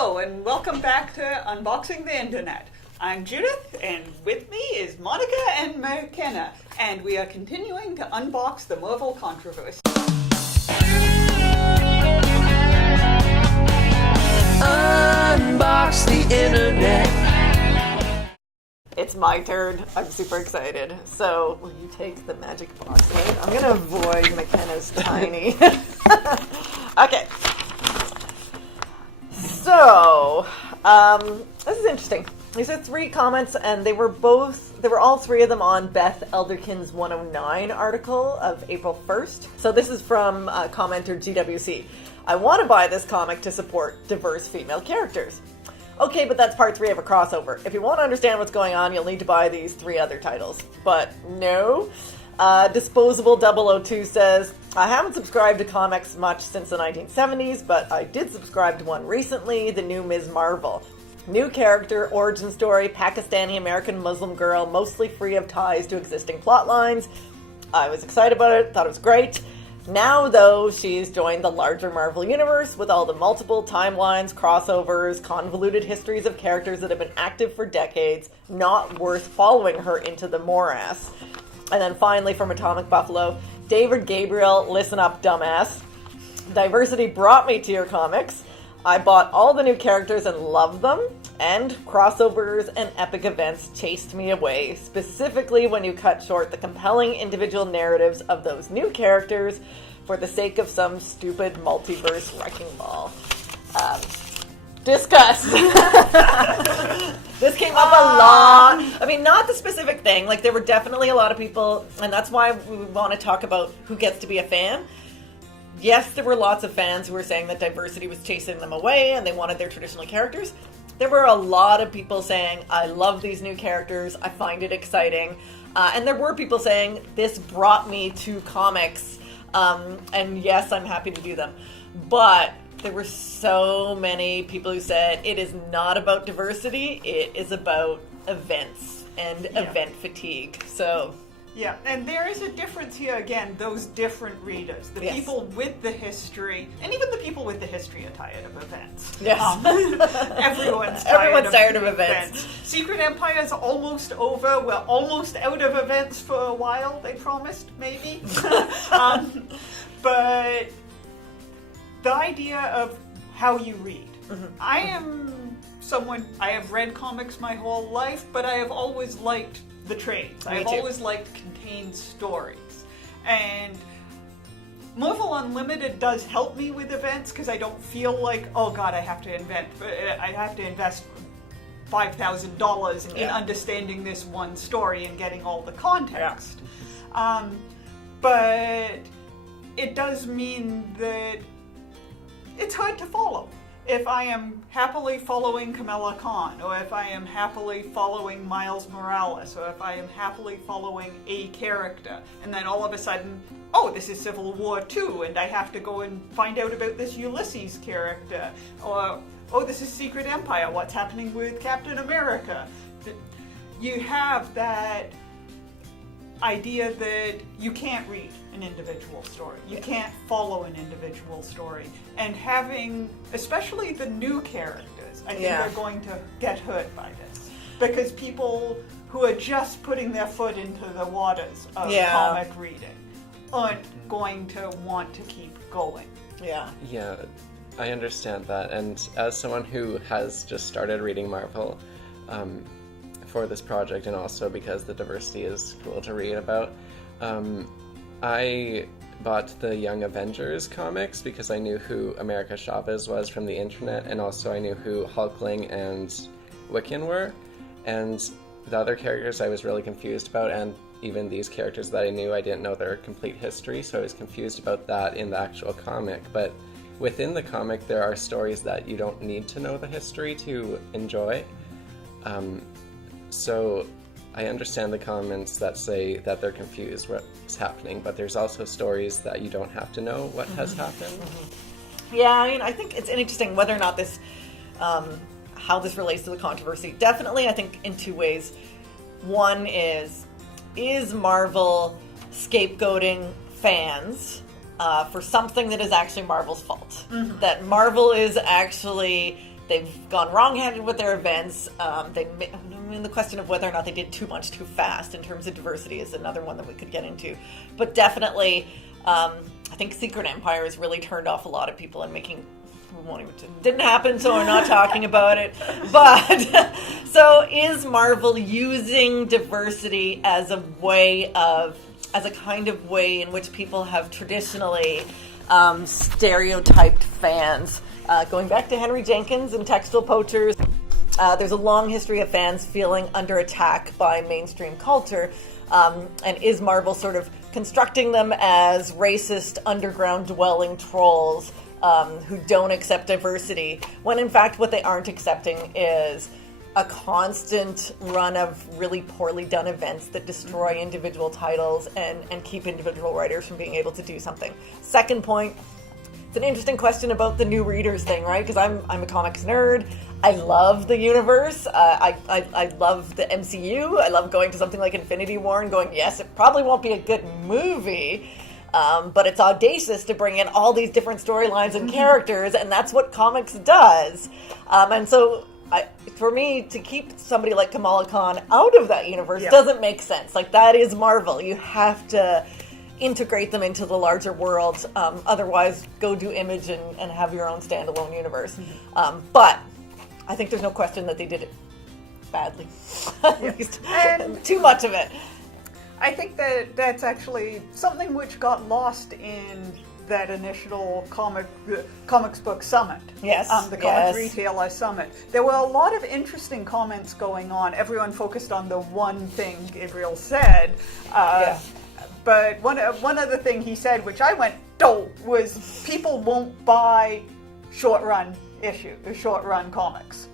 Hello, and welcome back to Unboxing the Internet. I'm Judith, and with me is Monica and McKenna, and we are continuing to unbox the Marvel controversy. Unbox the Internet. It's my turn. I'm super excited. So, will you take the magic box lid? I'm going to avoid McKenna's tiny. Okay. So, this is interesting. These are 3 comments, and they were all 3 of them on Beth Elderkin's 109 article of April 1st. So this is from commenter GWC. I want to buy this comic to support diverse female characters. Okay, but that's part 3 of a crossover. If you want to understand what's going on, you'll need to buy these 3 other titles. But no. Disposable 002 says, I haven't subscribed to comics much since the 1970s, but I did subscribe to one recently, the new Ms. Marvel. New character, origin story, Pakistani-American Muslim girl, mostly free of ties to existing plot lines. I was excited about it, thought it was great. Now, though, she's joined the larger Marvel universe with all the multiple timelines, crossovers, convoluted histories of characters that have been active for decades, not worth following her into the morass. And then finally, from Atomic Buffalo, David Gabriel, listen up, dumbass. Diversity brought me to your comics. I bought all the new characters and loved them, and crossovers and epic events chased me away, specifically when you cut short the compelling individual narratives of those new characters for the sake of some stupid multiverse wrecking ball. Discuss. This came up a lot. I mean, not the specific thing. Like, there were definitely a lot of people, and that's why we want to talk about who gets to be a fan. Yes, there were lots of fans who were saying that diversity was chasing them away and they wanted their traditional characters. There were a lot of people saying, I love these new characters, I find it exciting. And there were people saying, this brought me to comics, and yes, I'm happy to do them. But there were so many people who said, it is not about diversity, it is about events and event fatigue. So... yeah, and there is a difference here, again, those different readers. The people with the history, and even the people with the history are tired of events. Yes. Everyone's tired of events. Secret Empire is almost over. We're almost out of events for a while, they promised, maybe. But the idea of how you read. Mm-hmm. I have read comics my whole life, but I have always liked the trades. I've always liked contained stories. And Marvel Unlimited does help me with events because I don't feel like, oh god, I have to invest $5,000 in understanding this one story and getting all the context. Yeah. But it does mean that it's hard to follow. If I am happily following Kamala Khan, or if I am happily following Miles Morales, or if I am happily following a character, and then all of a sudden, oh, this is Civil War II, and I have to go and find out about this Ulysses character, or, oh, this is Secret Empire, what's happening with Captain America? You have that idea that you can't read an individual story. You can't follow an individual story. And having, especially the new characters, I think are going to get hurt by this. Because people who are just putting their foot into the waters of comic reading aren't going to want to keep going. Yeah. Yeah, I understand that. And as someone who has just started reading Marvel, for this project, and also because the diversity is cool to read about, I bought the Young Avengers comics because I knew who America Chavez was from the internet, and also I knew who Hulkling and Wiccan were, and the other characters I was really confused about, and even these characters that I knew, I didn't know their complete history, so I was confused about that in the actual comic. But within the comic, there are stories that you don't need to know the history to enjoy. So I understand the comments that say that they're confused what's happening, but there's also stories that you don't have to know what has happened. Mm-hmm. Yeah, I mean, I think it's interesting whether or not this, how this relates to the controversy. Definitely, I think in 2 ways. One is Marvel scapegoating fans for something that is actually Marvel's fault? Mm-hmm. That Marvel is actually they've gone wrong-handed with their events. The question of whether or not they did too much too fast in terms of diversity is another one that we could get into. But definitely, I think Secret Empire has really turned off a lot of people and making... didn't happen, so we're not talking about it. But so is Marvel using diversity as a kind of way in which people have traditionally stereotyped fans? Going back to Henry Jenkins and Textual Poachers, there's a long history of fans feeling under attack by mainstream culture. And is Marvel sort of constructing them as racist, underground dwelling trolls who don't accept diversity, when in fact what they aren't accepting is a constant run of really poorly done events that destroy individual titles and keep individual writers from being able to do something. Second point, it's an interesting question about the new readers thing, right? Because I'm a comics nerd. I love the universe. I love the MCU. I love going to something like Infinity War and going, yes, it probably won't be a good movie, but it's audacious to bring in all these different storylines and characters, and that's what comics does. And so, for me, to keep somebody like Kamala Khan out of that universe doesn't make sense. Like, that is Marvel. You have to integrate them into the larger world. Otherwise, go do Image and have your own standalone universe. But I think there's no question that they did it badly. At least, and too much of it. I think that's actually something which got lost in that initial comics book summit. Yes. The Comics Retailer Summit. There were a lot of interesting comments going on. Everyone focused on the one thing Gabriel said. But one other thing he said, which I went, was people won't buy short-run comics.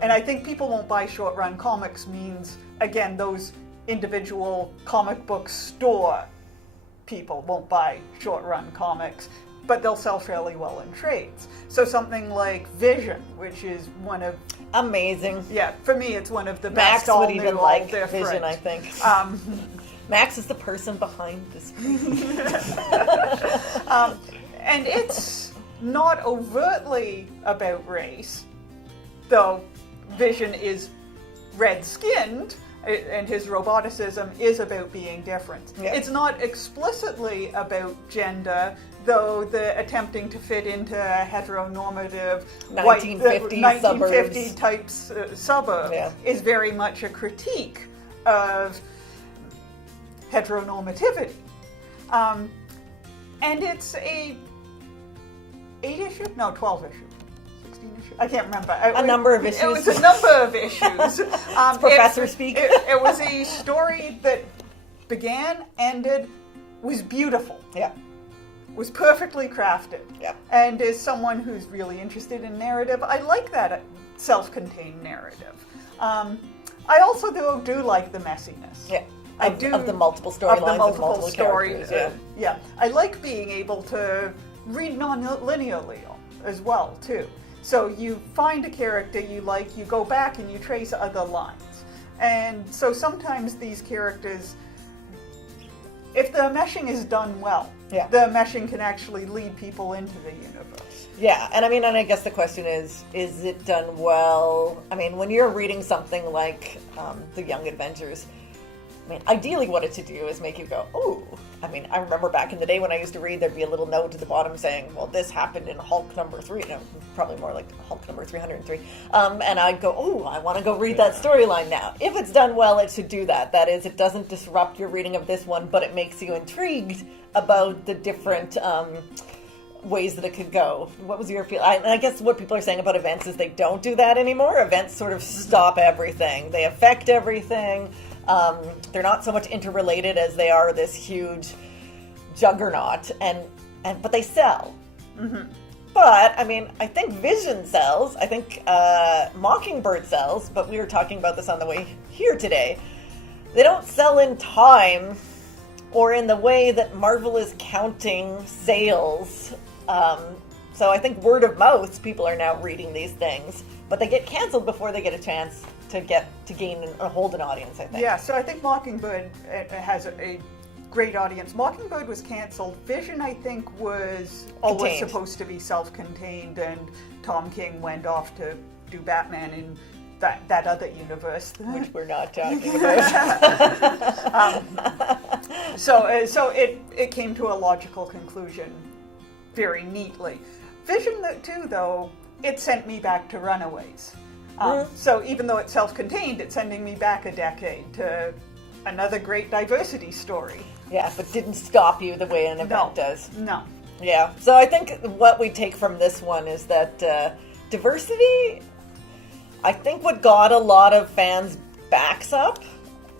And I think people won't buy short-run comics means, again, those individual comic book store people won't buy short-run comics, but they'll sell fairly well in trades. So something like Vision, which is one of... Amazing. Yeah, for me it's one of the Max best all would new, even all like different. Vision, I think. Max is the person behind the screen. And it's not overtly about race, though Vision is red-skinned, and his roboticism is about being different. Yeah. It's not explicitly about gender, though the attempting to fit into a heteronormative 1950 types suburb is very much a critique of heteronormativity. And it's a 8-issue? No, 12-issue. 16-issue? I can't remember. A number of issues. It was a number of issues. It's professor speak. It was a story that began, ended, was beautiful. Yeah. Was perfectly crafted. Yeah. And as someone who's really interested in narrative, I like that self-contained narrative. I also do like the messiness. Yeah. Of the multiple storylines and multiple stories. Yeah. I like being able to read non-linearly as well, too. So you find a character you like, you go back and you trace other lines. And so sometimes these characters, if the meshing is done well, the meshing can actually lead people into the universe. Yeah, and I guess the question is it done well? I mean, when you're reading something like The Young Avengers, ideally what it should do is make you go, oh. I remember back in the day when I used to read, there'd be a little note at the bottom saying, well, this happened in Hulk number 3. No, probably more like Hulk number 303. And I'd go, oh, I want to go read that storyline now. If it's done well, it should do that. That is, it doesn't disrupt your reading of this one, but it makes you intrigued about the different ways that it could go. What was your feel? I guess what people are saying about events is they don't do that anymore. Events sort of stop everything. They affect everything. They're not so much interrelated as they are this huge juggernaut, but they sell. Mm-hmm. But I think Vision sells. I think Mockingbird sells. But we were talking about this on the way here today. They don't sell in time, or in the way that Marvel is counting sales. So I think word of mouth, people are now reading these things, but they get canceled before they get a chance to gain or hold an audience, I think. Yeah, so I think Mockingbird has a great audience. Mockingbird was canceled. Vision, I think, was always supposed to be self-contained, and Tom King went off to do Batman in that other universe. Which we're not talking about. So it came to a logical conclusion very neatly. Vision 2, though, it sent me back to Runaways. So even though it's self-contained, it's sending me back a decade to another great diversity story. Yeah, but didn't stop you the way an event does. No. Yeah, so I think what we take from this one is that diversity, I think what got a lot of fans' backs up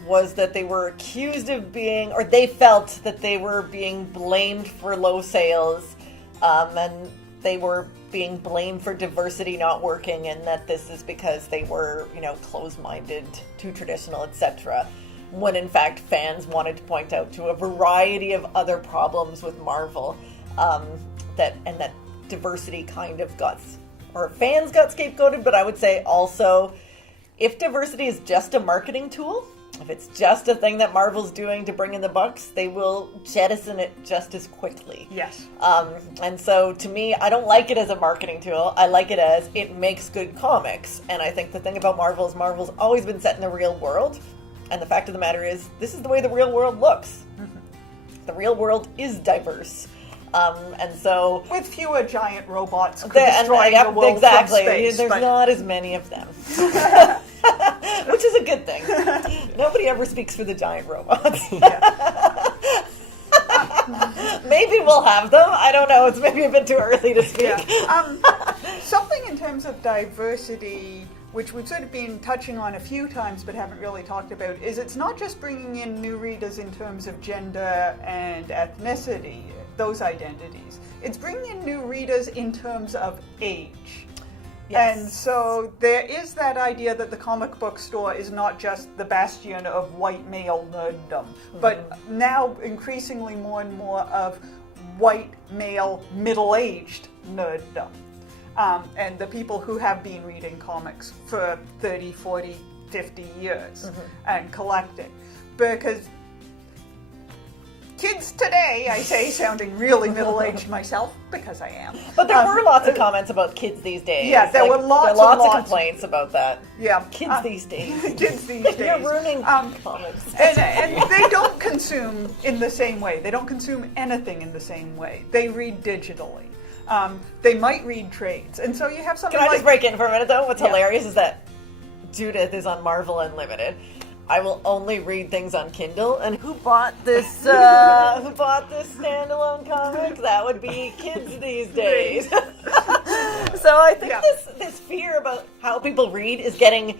was that they were accused of being, or they felt that they were being blamed for low sales, and they were being blamed for diversity not working, and that this is because they were, closed-minded, too traditional, etc. When in fact fans wanted to point out to a variety of other problems with Marvel, that diversity kind of fans got scapegoated, but I would say also, if diversity is just a marketing tool, if it's just a thing that Marvel's doing to bring in the bucks, they will jettison it just as quickly. Yes. And so to me, I don't like it as a marketing tool. I like it as it makes good comics. And I think the thing about Marvel is Marvel's always been set in the real world. And the fact of the matter is, this is the way the real world looks. Mm-hmm. The real world is diverse. And so... with fewer giant robots destroying the world exactly. from space. There's not as many of them. Which is a good thing. Nobody ever speaks for the giant robots. Maybe we'll have them. I don't know. It's maybe a bit too early to speak. Yeah. Something in terms of diversity, which we've sort of been touching on a few times but haven't really talked about, is it's not just bringing in new readers in terms of gender and ethnicity, those identities. It's bringing in new readers in terms of age. Yes. And so there is that idea that the comic book store is not just the bastion of white male nerddom, but now increasingly more and more of white male middle-aged nerddom. And the people who have been reading comics for 30, 40, 50 years and collecting. Because kids today, I say, sounding really middle-aged myself, because I am. But there were lots of comments about kids these days. Yeah, there were lots of complaints about that. Yeah. Kids these days. Kids these days. You're ruining comics. And they don't consume in the same way. They don't consume anything in the same way. They read digitally. They might read trades. And so you have something Can I just break in for a minute, though? What's hilarious is that Judith is on Marvel Unlimited. I will only read things on Kindle. And who bought this standalone comic? That would be kids these days. So I think this fear about how people read is getting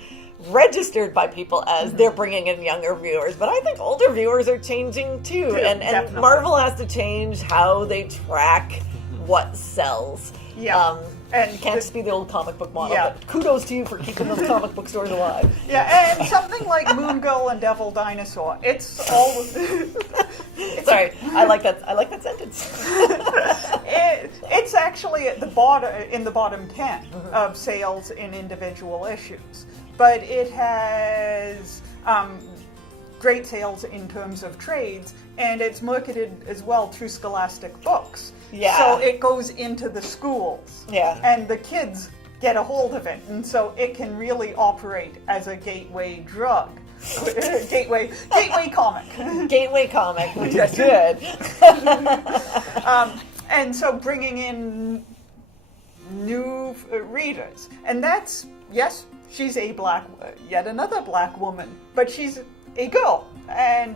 registered by people as they're bringing in younger viewers. But I think older viewers are changing too. And Marvel has to change how they track what sells. Yeah. And you can't just be the old comic book model, but kudos to you for keeping those comic book stores alive. Yeah, and something like Moon Girl and Devil Dinosaur, it's all... Sorry, I like that sentence. It's actually at the bottom, in the bottom 10 of sales in individual issues. But it has great sales in terms of trades, and it's marketed as well through Scholastic Books. Yeah. So it goes into the schools. Yeah. And the kids get a hold of it, and so it can really operate as a gateway drug. gateway comic. Gateway comic, which is good. And so bringing in new readers. And that's, yes, she's yet another black woman, but she's a girl. And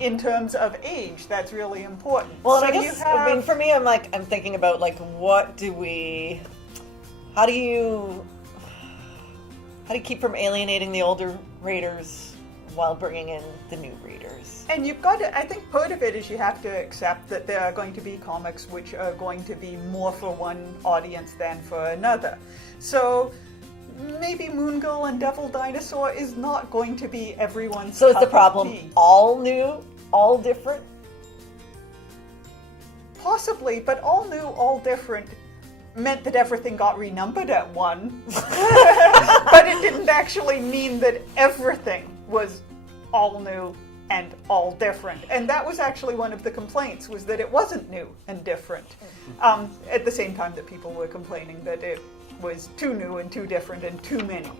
in terms of age, that's really important. Well, so I guess, for me, I'm thinking about, how do you keep from alienating the older readers while bringing in the new readers? And you've got to, I think part of it is you have to accept that there are going to be comics which are going to be more for one audience than for another. So maybe Moon Girl and Devil Dinosaur is not going to be everyone's So is the cup of problem tea. all new, all different? Possibly, but all new, all different meant that everything got renumbered at 1. But it didn't actually mean that everything was all new and all different. And that was actually one of the complaints, was that it wasn't new and different. At the same time that people were complaining that it was too new and too different and too many.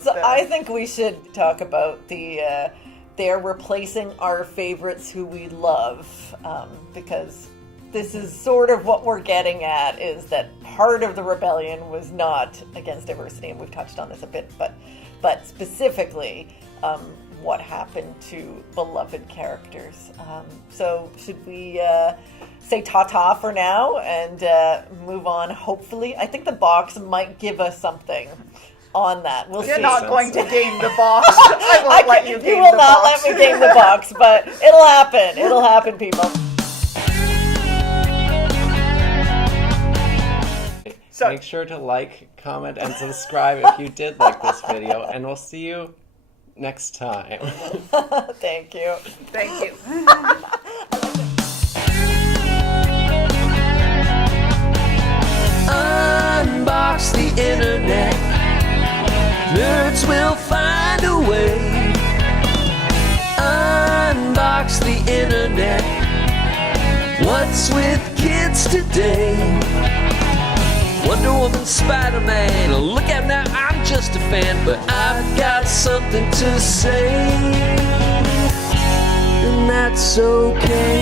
So I think we should talk about the they're replacing our favorites who we love, because this is sort of what we're getting at, is that part of the rebellion was not against diversity, and we've touched on this a bit, but specifically what happened to beloved characters. So should we say ta-ta for now and move on, hopefully? I think the box might give us something on that. We'll You're see. not going to game the box. I won't let you game will the not box. let me game the box, but it'll happen. It'll happen, people. So, Make sure to like, comment, and subscribe if you did like this video, and we'll see you next time. Thank you. thank you. Unbox the internet. Nerds will find a way. Unbox the internet. What's with kids today? Wonder Woman, Spider-Man. Look out now, I'm just a fan, but I've got something to say, and that's okay.